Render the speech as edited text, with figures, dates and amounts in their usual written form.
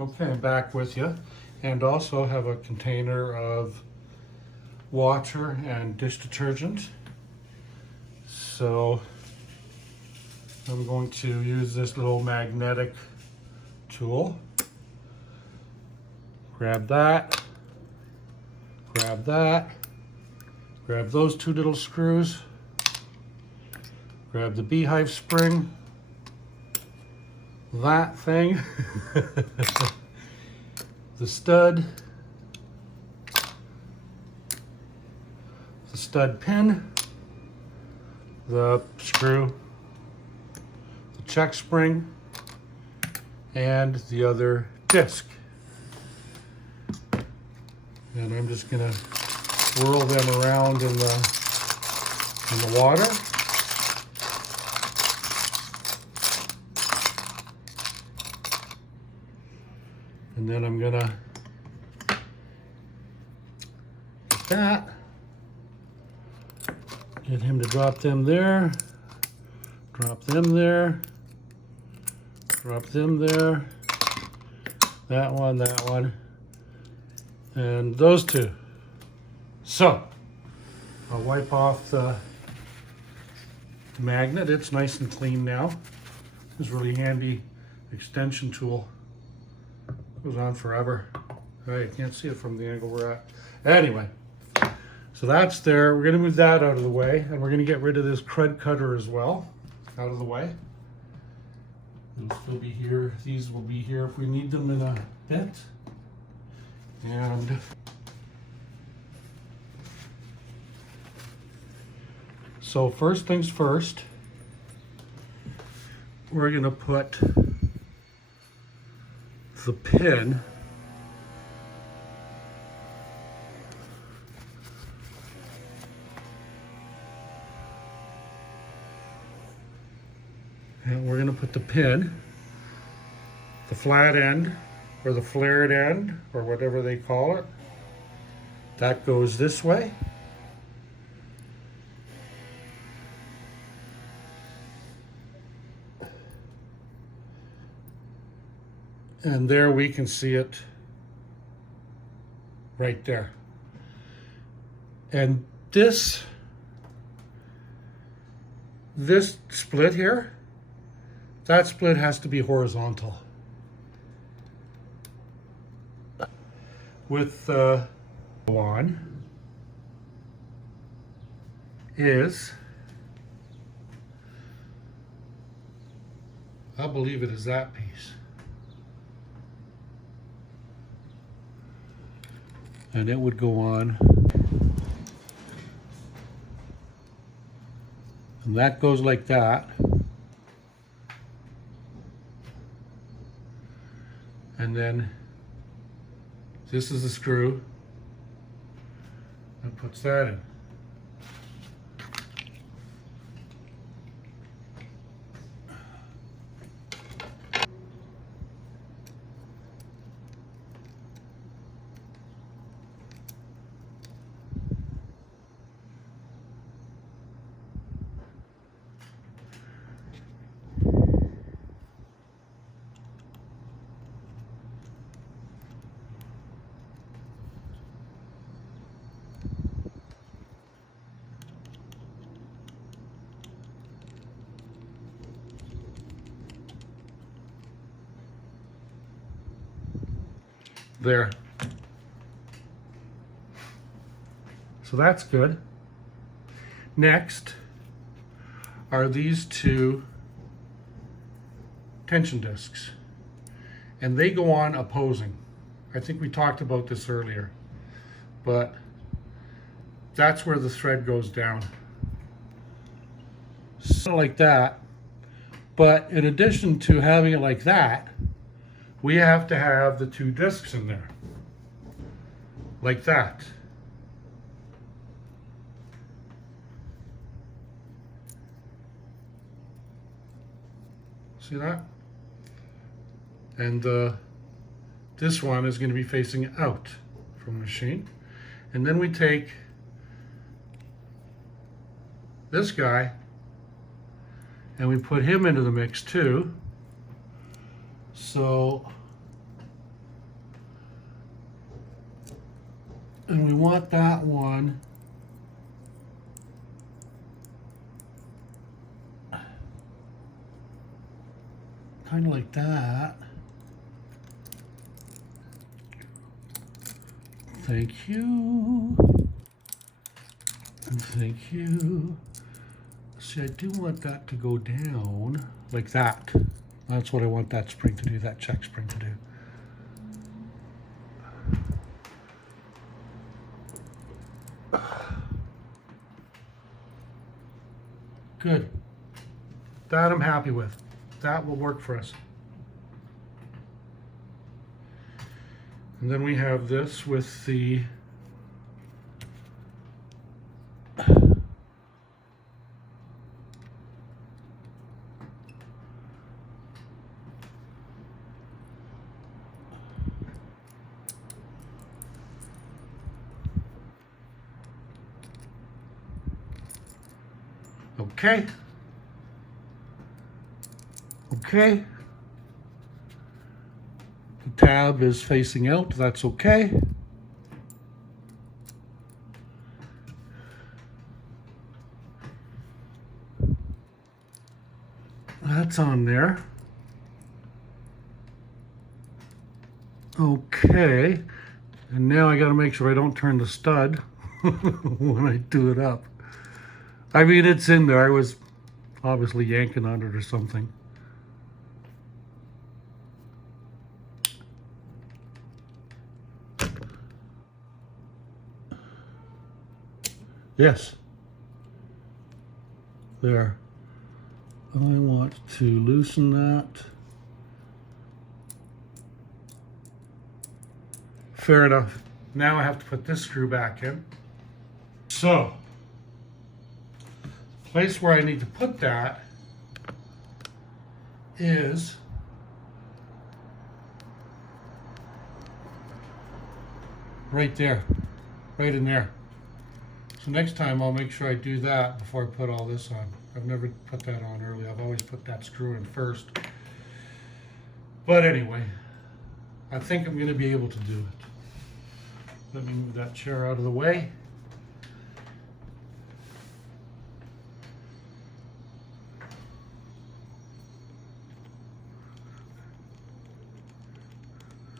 Okay, I'm back with you, and also have a container of water and dish detergent. So I'm going to use this little magnetic tool. Grab that, grab that, grab those two little screws, grab the beehive spring, that thing, the stud pin, the screw, the check spring, and the other disc. And I'm just gonna swirl them around in the water. And then I'm gonna get that. Get him to drop them there, drop them there, drop them there, that one, and those two. So, I'll wipe off the magnet. It's nice and clean now. This really handy extension tool. Goes on forever. Right, you can't see it from the angle we're at. Anyway. So that's there. We're going to move that out of the way, and we're going to get rid of this crud cutter as well, out of the way. It'll still be here. These will be here if we need them in a bit. And so first things first, we're going to put the pin the flat end, or the flared end, or whatever they call it. That goes this way. And there we can see it right there. And this split here, that split has to be horizontal. With the on is, I believe it is that piece. And it would go on. And that goes like that. And then this is the screw that puts that in. There. So that's good. Next are these two tension discs, and they go on opposing. I think we talked about this earlier, but that's where the thread goes down. So like that. But in addition to having it like that, we have to have the two discs in there, like that. See that? And this one is going to be facing out from the machine. And then we take this guy and we put him into the mix too. So And we want that one kind of like that. Thank you. And thank you. See, I do want that to go down like that. That's what I want that spring to do, that check spring to do. Good. That I'm happy with. That will work for us. And then we have this with the okay. Okay. The tab is facing out, that's okay. That's on there. Okay. And now I gotta make sure I don't turn the stud when I do it up. I mean, it's in there. I was obviously yanking on it or something. Yes. There. I want to loosen that. Fair enough. Now I have to put this screw back in. So, the place where I need to put that is right there, right in there. So next time I'll make sure I do that before I put all this on. I've never put that on early. I've always put that screw in first. But anyway, I think I'm going to be able to do it. Let me move that chair out of the way.